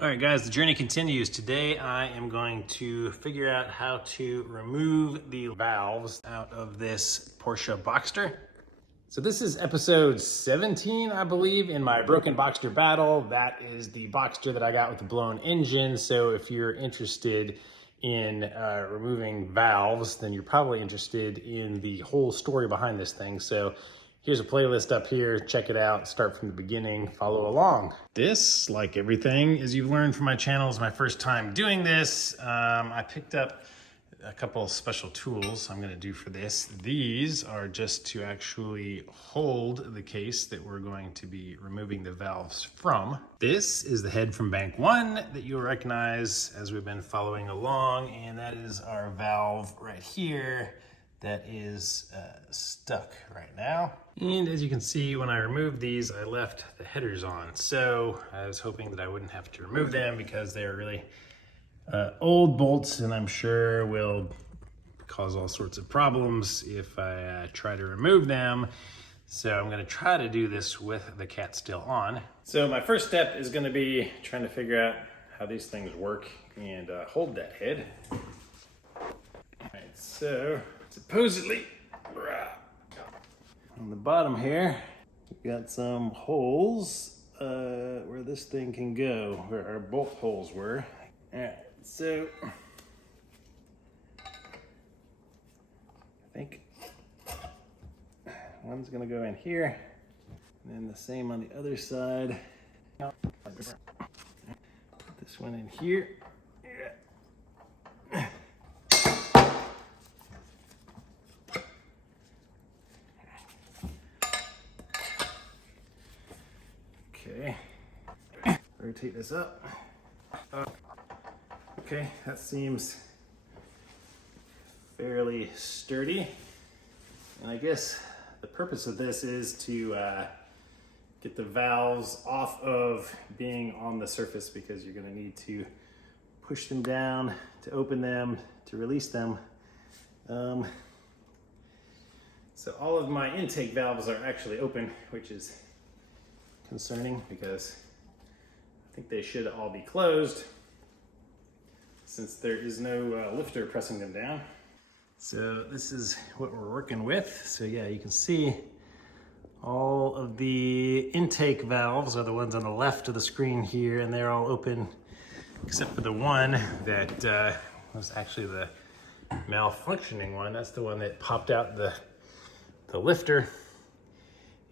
All right, guys, the journey continues. Today, I am going to figure out how to remove the valves out of this Porsche Boxster. So this is episode 17, I believe, in my broken Boxster battle. That is the Boxster that I got with the blown engine. So if you're interested in removing valves, then you're probably interested in the whole story behind this thing. So here's a playlist up here. Check it out. Start from the beginning. Follow along. This, like everything, as you've learned from my channel, is my first time doing this. I picked up a couple of special tools I'm going to do for this. These are just to actually hold the case that we're going to be removing the valves from. This is the head from bank one that you'll recognize as we've been following along, and that is our valve right here that is stuck right now. And as you can see, when I removed these, I left the headers on. So I was hoping that I wouldn't have to remove them because they're really old bolts, and I'm sure will cause all sorts of problems if I try to remove them. So I'm gonna try to do this with the cat still on. So my first step is gonna be trying to figure out how these things work and hold that head. All right, so supposedly, on the bottom here, we've got some holes where this thing can go, where our bolt holes were. All right, so I think one's gonna go in here, and then the same on the other side. Put this one in here. Okay, rotate this up. Okay, that seems fairly sturdy. And I guess the purpose of this is to get the valves off of being on the surface, because you're gonna need to push them down to open them, to release them. So all of my intake valves are actually open, which is concerning because I think they should all be closed since there is no lifter pressing them down. So this is what we're working with. So yeah, you can see all of the intake valves are the ones on the left of the screen here, and they're all open except for the one that was actually the malfunctioning one. That's the one that popped out the lifter.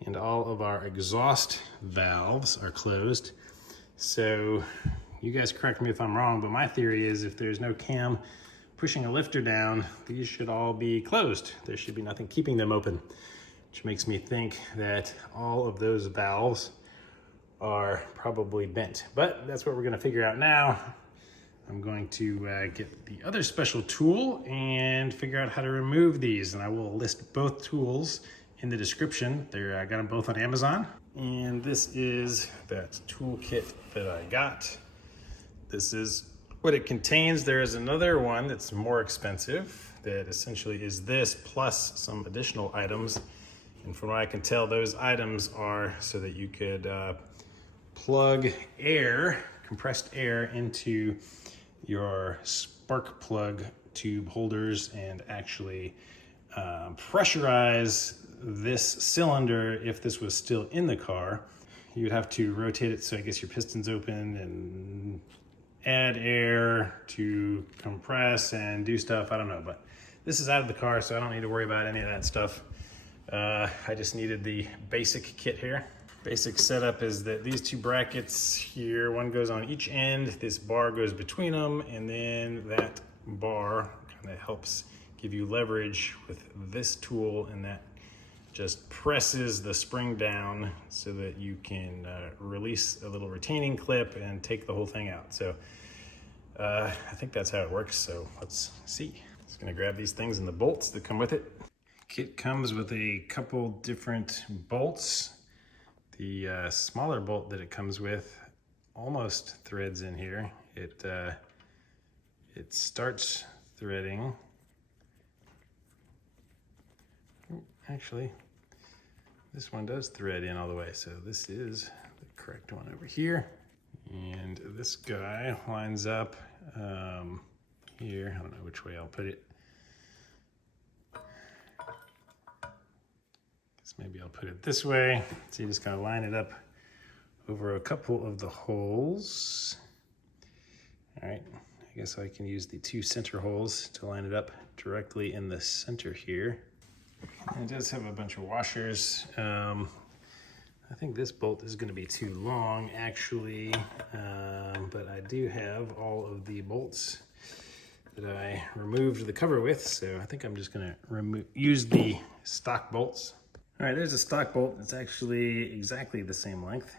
And all of our exhaust valves are closed. So you guys correct me if I'm wrong, but my theory is if there's no cam pushing a lifter down, these should all be closed. There should be nothing keeping them open, which makes me think that all of those valves are probably bent. But that's what we're gonna figure out now. I'm going to get the other special tool and figure out how to remove these, and I will list both tools in the description. I got them both on Amazon. And this is that toolkit that I got. This is what it contains. There is another one that's more expensive that essentially is this plus some additional items. And from what I can tell, those items are so that you could plug air, compressed air, into your spark plug tube holders and actually pressurize this cylinder. If this was still in the car, you'd have to rotate it so I guess your piston's open and add air to compress and do stuff. I don't know, but this is out of the car, so I don't need to worry about any of that stuff. I just needed the basic kit here. Basic setup is that these two brackets here, one goes on each end, this bar goes between them, and then that bar kind of helps give you leverage with this tool, and that just presses the spring down so that you can release a little retaining clip and take the whole thing out. So I think that's how it works. So let's see. Just gonna grab these things and the bolts that come with it. Kit comes with a couple different bolts. The smaller bolt that it comes with almost threads in here. It starts threading. Actually, this one does thread in all the way, so this is the correct one over here. And this guy lines up here. I don't know which way I'll put it. Guess maybe I'll put it this way. So you just kind of line it up over a couple of the holes. All right, I guess I can use the 2 center holes to line it up directly in the center here. And it does have a bunch of washers. I think this bolt is going to be too long actually, but I do have all of the bolts that I removed the cover with, so I think I'm just going to use the stock bolts. All right, there's a stock bolt. It's actually exactly the same length.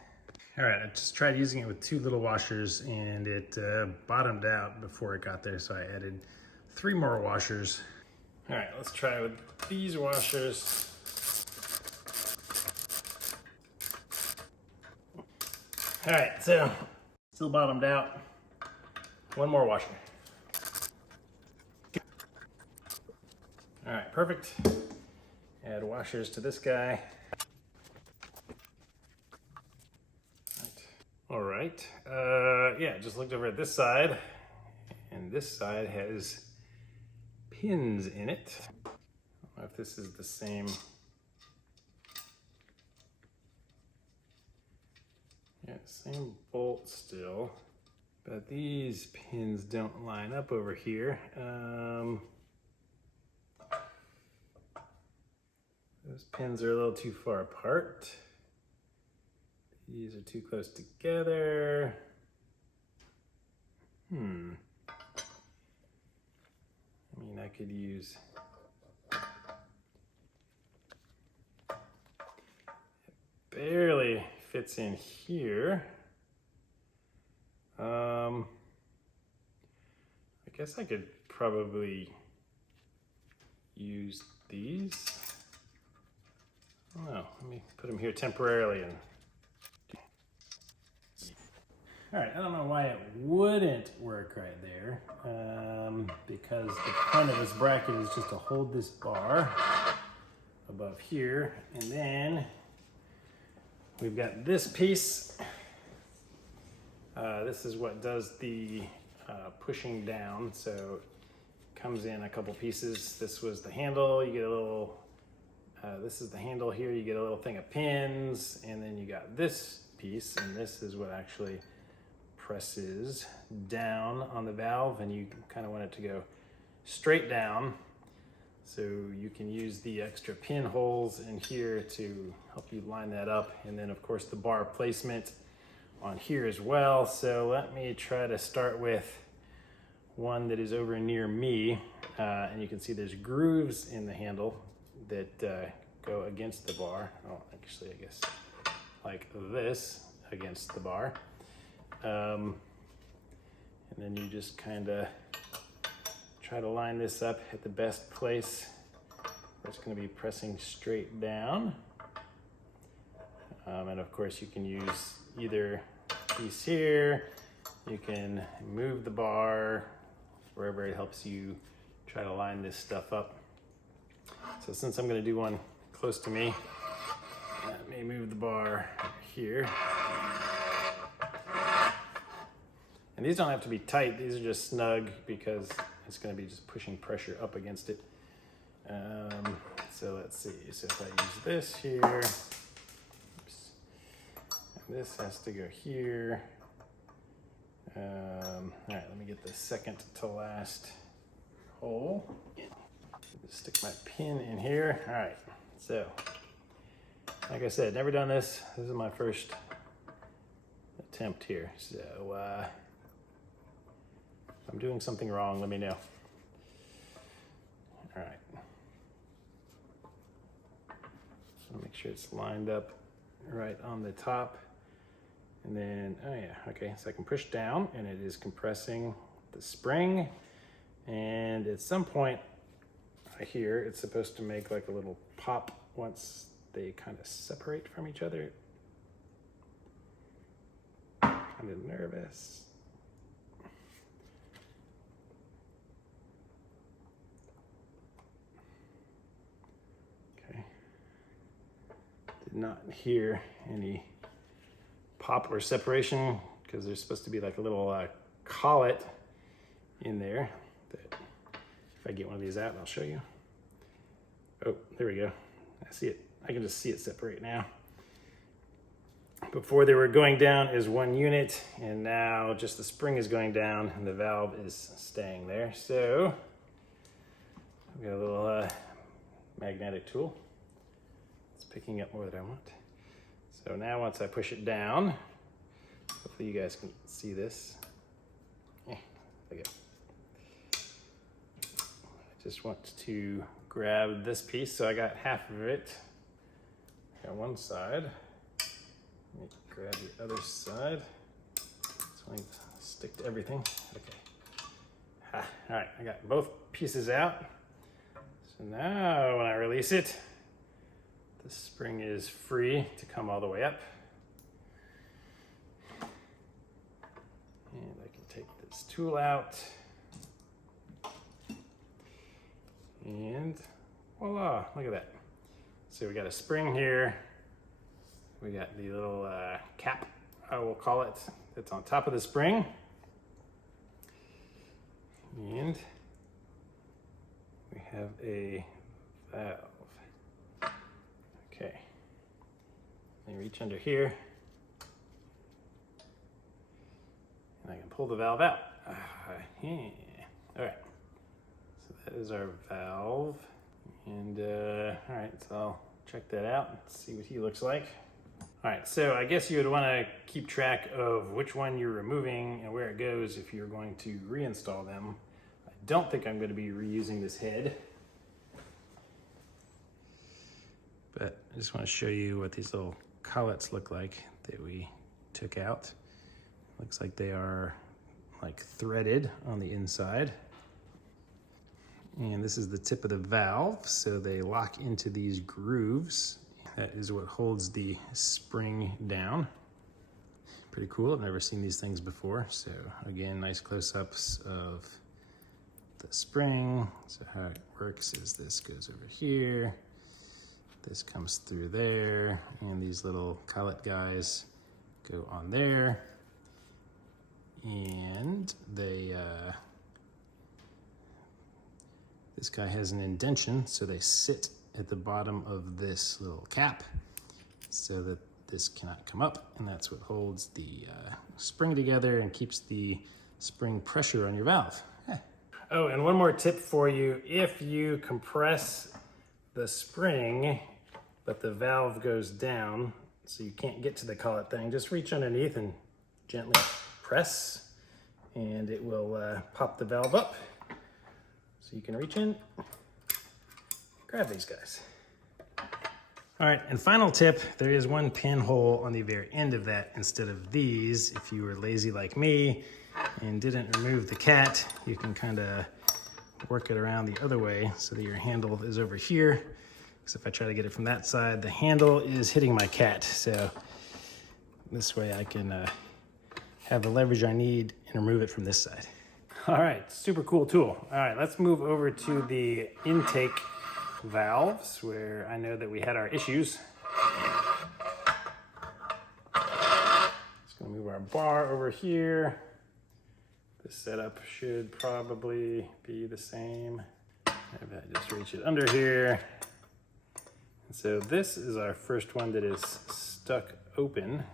All right, I just tried using it with 2 little washers and it bottomed out before it got there, so I added 3 more washers. All right, let's try with these washers. All right, so still bottomed out. 1 more washer. All right, perfect. Add washers to this guy. All right, yeah, just looked over at this side, and this side has pins in it. I don't know if this is the same. Yeah, same bolt still, but these pins don't line up over here. Those pins are a little too far apart. These are too close together. I mean, I could use barely fits in here. I guess I could probably use these. I don't know, let me put them here temporarily. All right, I don't know why it wouldn't work right there, because the point of this bracket is just to hold this bar above here, and then we've got this piece. This is what does the pushing down, so it comes in a couple pieces. This was the handle, you get a little, this is the handle here, you get a little thing of pins, and then you got this piece, and this is what actually presses down on the valve, and you kind of want it to go straight down. So you can use the extra pin holes in here to help you line that up. And then of course the bar placement on here as well. So let me try to start with one that is over near me. And you can see there's grooves in the handle that go against the bar. Oh, actually, I guess like this against the bar. And then you just kind of try to line this up at the best place where it's going to be pressing straight down. And of course you can use either piece here, you can move the bar wherever it helps you try to line this stuff up. So since I'm going to do one close to me, let me move the bar here. And these don't have to be tight, these are just snug because it's going to be just pushing pressure up against it. So let's see, so if I use this here, oops, and this has to go here. All right, let me get the second to last hole. Just stick my pin in here. All right, so like I said, never done this. This is my first attempt here. So if I'm doing something wrong, let me know. All right. So make sure it's lined up right on the top. And then, oh yeah, okay, so I can push down and it is compressing the spring. And at some point here, it's supposed to make like a little pop once they kind of separate from each other. Kind of nervous. Okay. Did not hear any pop or separation because there's supposed to be like a little collet in there that if I get one of these out, I'll show you. Oh, there we go. I see it. I can just see it separate now. Before they were going down as one unit, and now just the spring is going down and the valve is staying there. So I've got a little magnetic tool. It's picking up more than I want. So now once I push it down, hopefully you guys can see this. There we go. I just want to grab this piece. So I got half of it. I got one side. Let me grab the other side. So I stick to everything. Okay. All right, I got both pieces out. So now when I release it, the spring is free to come all the way up. And I can take this tool out. And voila, look at that. So we got a spring here. We got the little cap, I will call it, that's on top of the spring. And we have a valve. Okay. Let me reach under here. And I can pull the valve out. Yeah. All right. So that is our valve. And all right, so I'll check that out and see what he looks like. All right, so I guess you would want to keep track of which one you're removing and where it goes if you're going to reinstall them. I don't think I'm going to be reusing this head, but I just want to show you what these little collets look like that we took out. Looks like they are like threaded on the inside. And this is the tip of the valve, so they lock into these grooves. That is what holds the spring down. Pretty cool, I've never seen these things before. So again, nice close-ups of the spring. So how it works is this goes over here, this comes through there, and these little collet guys go on there. And they, this guy has an indention, so they sit at the bottom of this little cap so that this cannot come up, and that's what holds the spring together and keeps the spring pressure on your valve. Oh, and one more tip for you. If you compress the spring, but the valve goes down, so you can't get to the collet thing, just reach underneath and gently press, and it will pop the valve up. So you can reach in, grab these guys. All right, and final tip, there is one pinhole on the very end of that instead of these. If you were lazy like me and didn't remove the cat, you can kind of work it around the other way so that your handle is over here. Because if I try to get it from that side, the handle is hitting my cat. So this way I can have the leverage I need and remove it from this side. All right, super cool tool. All right, let's move over to the intake valves where I know that we had our issues. Just gonna move our bar over here. The setup should probably be the same. Maybe I just reach it under here. And so this is our first one that is stuck open.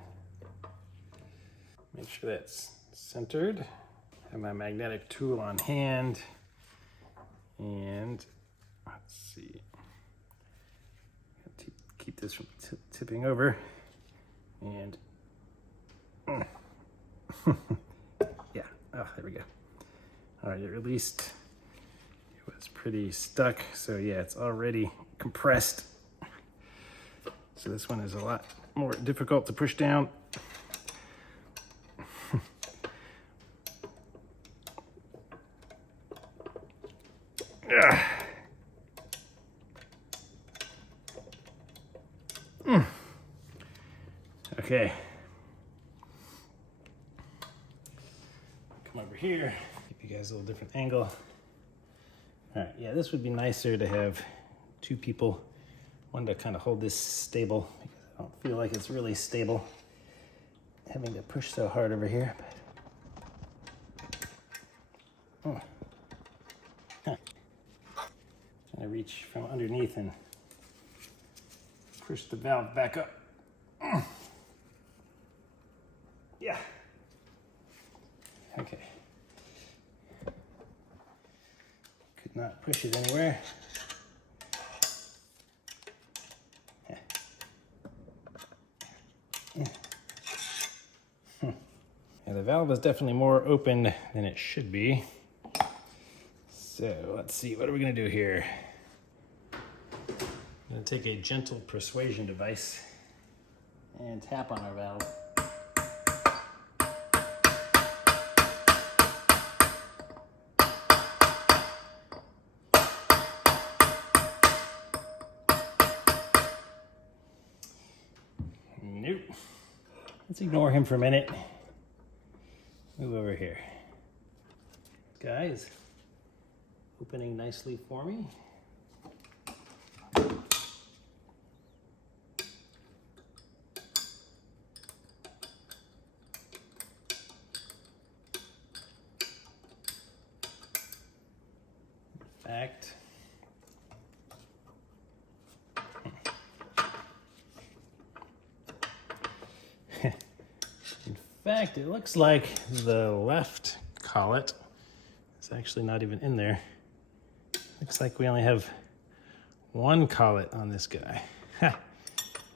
Make sure that's centered. Have my magnetic tool on hand, and let's see, keep this from tipping over, and yeah, oh, there we go. All right, it released. It was pretty stuck, so yeah, it's already compressed. So this one is a lot more difficult to push down. Okay. Come over here, give you guys a little different angle. All right, yeah, this would be nicer to have two people, one to kind of hold this stable, because I don't feel like it's really stable. having to push so hard over here. But, I reach from underneath and push the valve back up. Yeah. Okay. Could not push it anywhere. Yeah, the valve is definitely more open than it should be. So let's see, what are we gonna do here? I'm gonna take a gentle persuasion device and tap on our valve. Nope. Let's ignore him for a minute. Move over here. This guy is opening nicely for me. In fact, it looks like the left collet is actually not even in there. Looks like we only have one collet on this guy.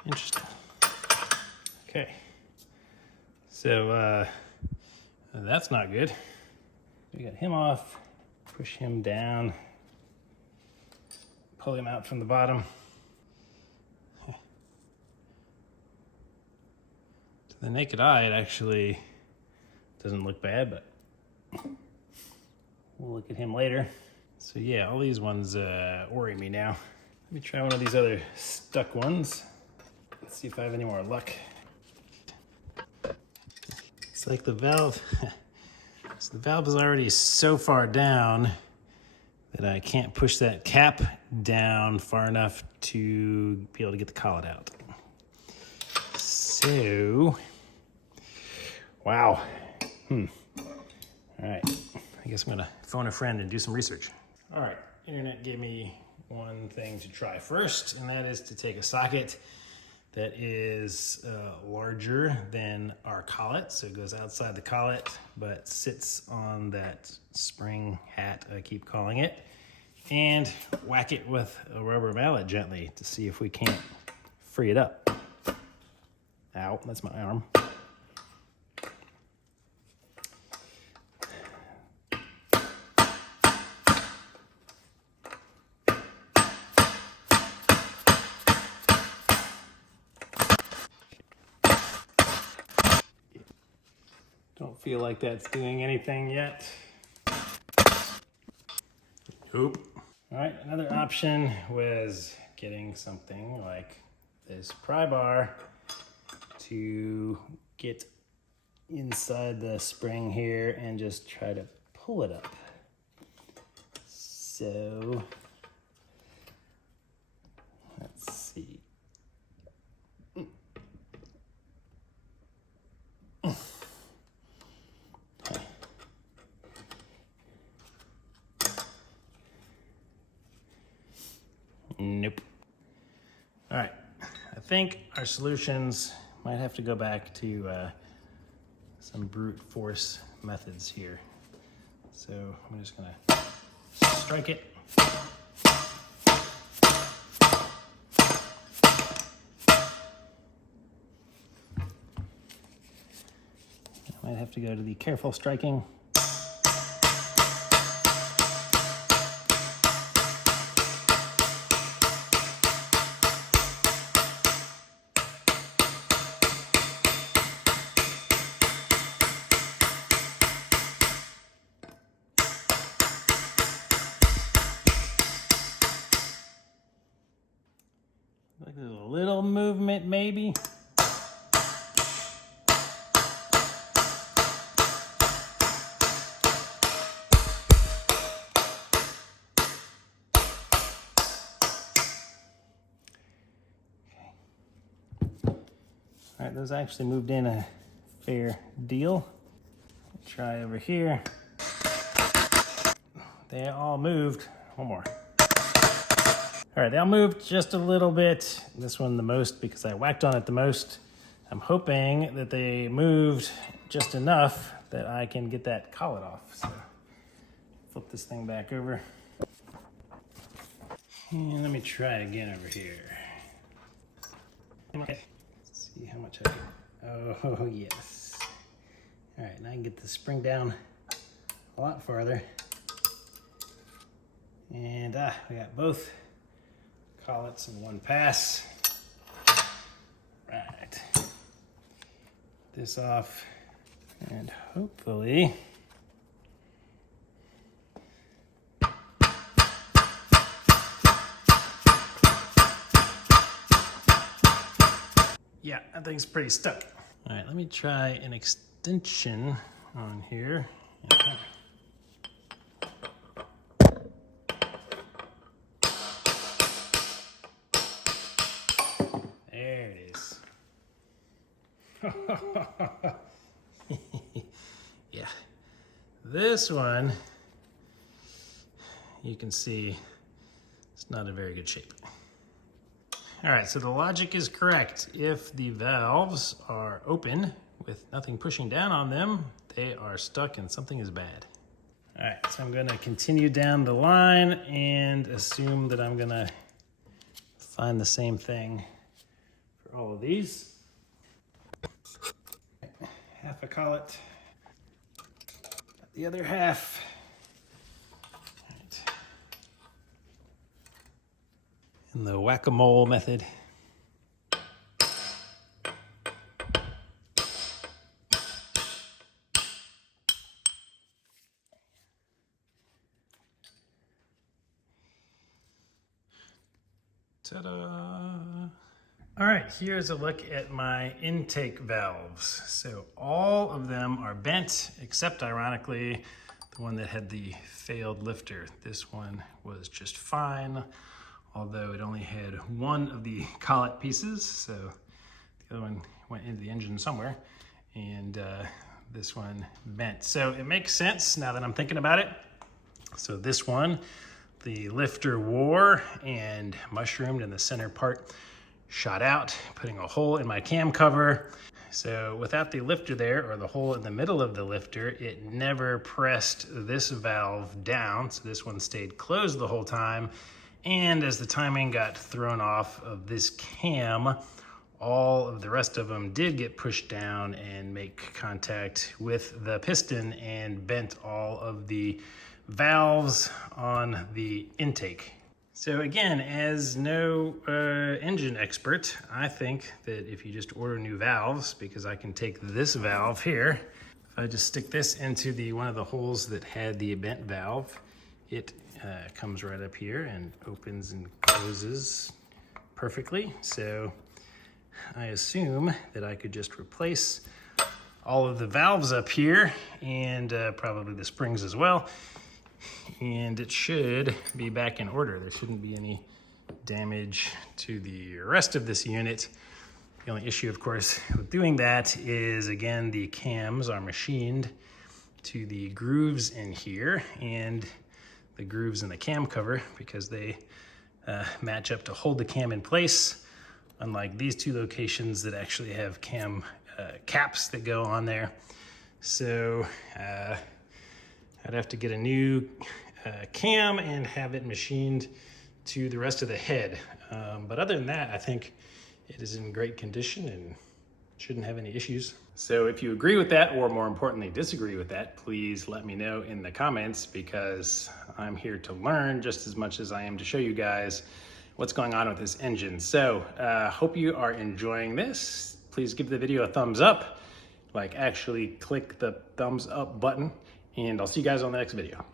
Interesting. Okay. So that's not good. We got him off, push him down, pull him out from the bottom. To the naked eye, it actually doesn't look bad, but we'll look at him later. So yeah, all these ones worry me now. Let me try one of these other stuck ones. Let's see if I have any more luck. It's like the valve, so the valve is already so far down that I can't push that cap down far enough to be able to get the collet out. So, wow. All right, I guess I'm gonna phone a friend and do some research. All right, internet gave me one thing to try first, and that is to take a socket that is larger than our collet. So it goes outside the collet, but sits on that spring hat, I keep calling it, and whack it with a rubber mallet gently to see if we can't free it up. Ow, that's my arm. Don't feel like that's doing anything yet. Nope. All right, another option was getting something like this pry bar to get inside the spring here and just try to pull it up. So let's see. Nope. All right, I think our solutions might have to go back to some brute force methods here. So I'm just gonna strike it. I might have to go to the careful striking. Like there's a little movement maybe. All right, those actually moved in a fair deal. Try over here. They all moved. One more. All right, they all moved just a little bit. This one the most because I whacked on it the most. I'm hoping that they moved just enough that I can get that collet off. So flip this thing back over. And let me try again over here. Okay. Let's see how much I can. Oh, yes. All right, now I can get the spring down a lot farther. And we got both collets in one pass. Right. This off, and hopefully yeah, that thing's pretty stuck. All right, let me try an extension on here. There it is. Yeah, this one, you can see it's not in very good shape. All right, so the logic is correct. If the valves are open with nothing pushing down on them, they are stuck and something is bad. All right, so I'm gonna continue down the line and assume that I'm gonna find the same thing for all of these. Half a collet, the other half. All right. In the whack-a-mole method. Ta-da! All right, here's a look at my intake valves. So all of them are bent, except ironically, the one that had the failed lifter. This one was just fine, although it only had one of the collet pieces. So the other one went into the engine somewhere, and this one bent. So it makes sense now that I'm thinking about it. So this one, the lifter wore and mushroomed in the center part, shot out, putting a hole in my cam cover. So without the lifter there, or the hole in the middle of the lifter, it never pressed this valve down. So this one stayed closed the whole time. And as the timing got thrown off of this cam, all of the rest of them did get pushed down and make contact with the piston and bent all of the valves on the intake. So again, as no engine expert, I think that if you just order new valves, because I can take this valve here, if I just stick this into one of the holes that had the bent valve, it comes right up here and opens and closes perfectly. So I assume that I could just replace all of the valves up here and probably the springs as well. And it should be back in order. There shouldn't be any damage to the rest of this unit. The only issue, of course, with doing that is, again, the cams are machined to the grooves in here and the grooves in the cam cover, because they match up to hold the cam in place, unlike these two locations that actually have cam caps that go on there. So I'd have to get a new cam and have it machined to the rest of the head. But other than that, I think it is in great condition and shouldn't have any issues. So if you agree with that, or more importantly, disagree with that, please let me know in the comments, because I'm here to learn just as much as I am to show you guys what's going on with this engine. So hope you are enjoying this. Please give the video a thumbs up, like actually click the thumbs up button, and I'll see you guys on the next video.